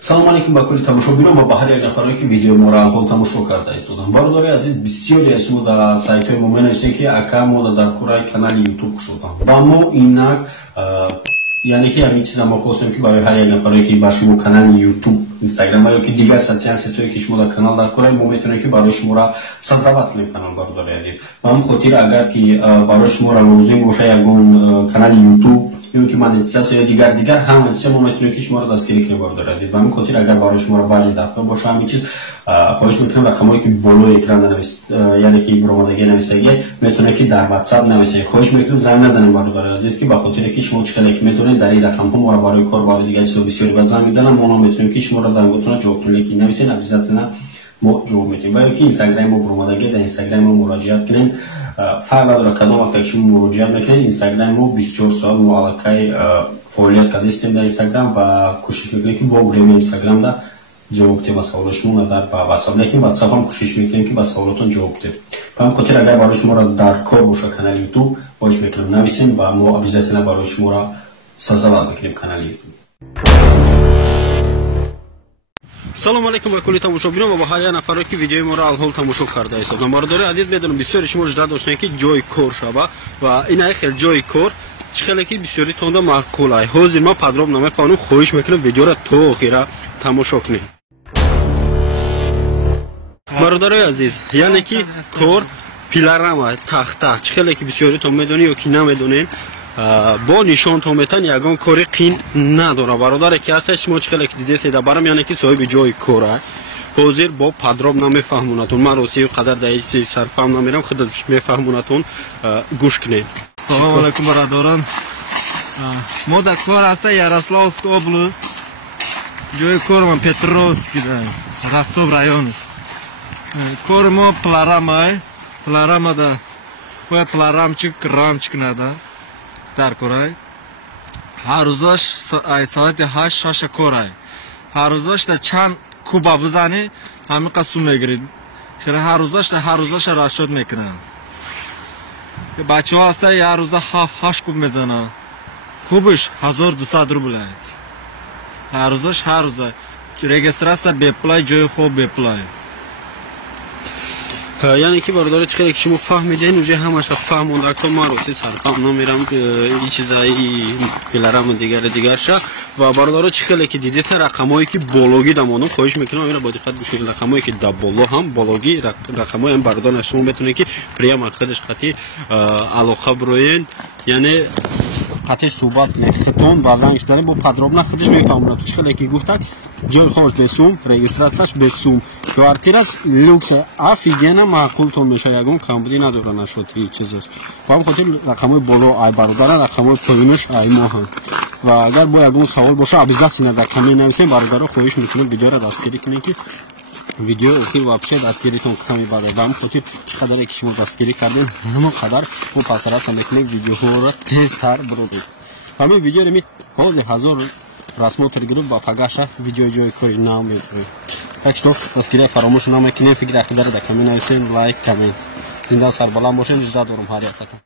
салом алейкум ба кулли тамошобинон ва ба ҳар як нафаре ки видеоморо аввал тамошо карда истодам. Бародари азиз, бисёре аз шумо дар сайтҳои мо менависем ки ака мо дар кораи канали YouTube кушодам ва мо инак яъне ки ҳамин чиза мо хостем ки барои ҳар як нафаре ки ба шумо канали YouTube, Instagram ва ёки дигар социал сетҳое ки шумо дар канал дар кораи мо метавонем ки барои шуморо создават кунем канал. Бародари азиз, ба ҳамин хотир агар ки барои шуморо лозим боша ягон канали YouTube ки монетизация дигар ҳама чиз мо метавонем ки шуморо дастгирӣ кунем. Бародари азиз, ба ҳамин хотир агар барои шуморо баъзе дафъа боша ҳамин чиз хоҳиш мекунам рақамҳое ки болои экран яъне ки буромадаги нависаги метавонем ки дар WhatsApp нависем. хоҳиш мекунам занг назанем бародари азиз ки ба хотире ки шумо чиқадр ки метавонед дар ин рақамҳо моро барои кор барои дигар чизо бисёре ба занг мизанам, мо метавонем ки шуморо данготона ҷавоб кунем. Лекин нависен обязательно мо ҷавоб метавонем. ва ёки Instagram мо буромадаги дар Instagram мо муроҷиат кунем. фарқ надорад кадом вақте шумо муроҷиат мекунед, Instagram мо 24 соат мо аллакай фаъолият карда истем дар Instagram ва кӯшиш мекунем ки бо времени Instagram да ҷавоб дем ба саволоти шумо дар ба WhatsApp. Лекин WhatsApp ҳам кӯшиш мекунем ки ба саволотон ҷавоб дем. ба ҳамин хотир агар барои шуморо дар кор боша канали YouTube, хоҳиш мекунам нависем ва мо обязательно барои шуморо создават мекунем канали YouTube. салому алейкум ва кулли тамошобинон ва ба ҳар як нафаре ки видеои моро алҳол тамошо карда истодам. Бародари азиз, медонам бисёри шумо жда доштем ки ҷои кор шава ва ин хел ҷои кор чӣ хеле ки бисёритонда маъқул ай. ҳозир ман падроб намефаҳмам, хоҳиш мекунам видеоро то охира тамошо кунед. Бародари азиз, яъне ки кор пиларама тахта чӣ хеле ки бисёритон медонед ёки намедонед, бо нишонтон метан ягон кори қин надора. бародаре ки ҳастед шумо чӣ хеле ки дидед барам яъне ки соҳиби ҷои кор ай. ҳозир бо падроб намефаҳмонатон, ман рости қадар дар ин чиз сарфаҳм намерам, худат мефаҳмонатон, гӯш кунед. Салому алейкум бародарон. Мо дар кор ҳаста Ярославская област. ҷои кормон Петровский да Ростов район. Кори мо пларамай. Пларама да боя пларамчик рамчик нада. Дар корай. Ҳар рӯзаш соати 8 корай. Ҳар рӯзаш да чанд куба бизани ҳамин қад сум мегирид. Хира ҳар рӯзаш расчёт мекунам. бачаҳо ҳаста як рӯза 8 куб мезананд. кубиш 1200 рубл. ҳар рӯза регистрация беплай, ҷои хоб беплай. яъне ки бародари чӣ хеле ки шумо фаҳмиден уже ҳамаша фаҳмонда то ман рости сарфаҳм номерам ин чизаи пилараму дигарша ва бародаро чӣ хеле ки дидед рақамҳое ки бологӣ дамонам, хоҳиш мекунам инро бо диққат гӯш кунед. рақамҳое ки да боло ҳам бологӣ рақамҳое ҳам бародарон шумо метавонед ки прямо худаш қати алоқа броен, яъне қатиш суҳбат мехитон ба лангш дане бо падробна худаш мефаҳмонад. чӣ хеле ки гуфтад ҷои хобаш бе сум, регистрацияш бе сум, квартираш люкс офигенно маъқултон меша, ягон камбудӣ надора нашоти чизаш. ба ҳамин хотир рақамҳои боло ай бародара, рақамҳои поймаш ай моҳам. ва агар бо ягон савол боша обязательно дар коммент нависем. бародаро хоҳиш мекунем видеоро дастгирӣ кунем ки видео охир вообще дастгиритон ками баде. ба ҳамин хотир чӣ қадаре ки шумо дастгирӣ кардем ҳамон қадар мо пастараса мекунем видеоҳоро тезтар буродем. ҳамин видеоро ми ҳозир 1000 просмотр гирифт ба пагаша видеои ҷои кори нав мебурем. так что дастгирия фаромӯш намекунем. фикри ақидаро дар коммент нависем, лайк, коммент. зинда сарбаланд бошем. иҷозат дорам ҳар якатон.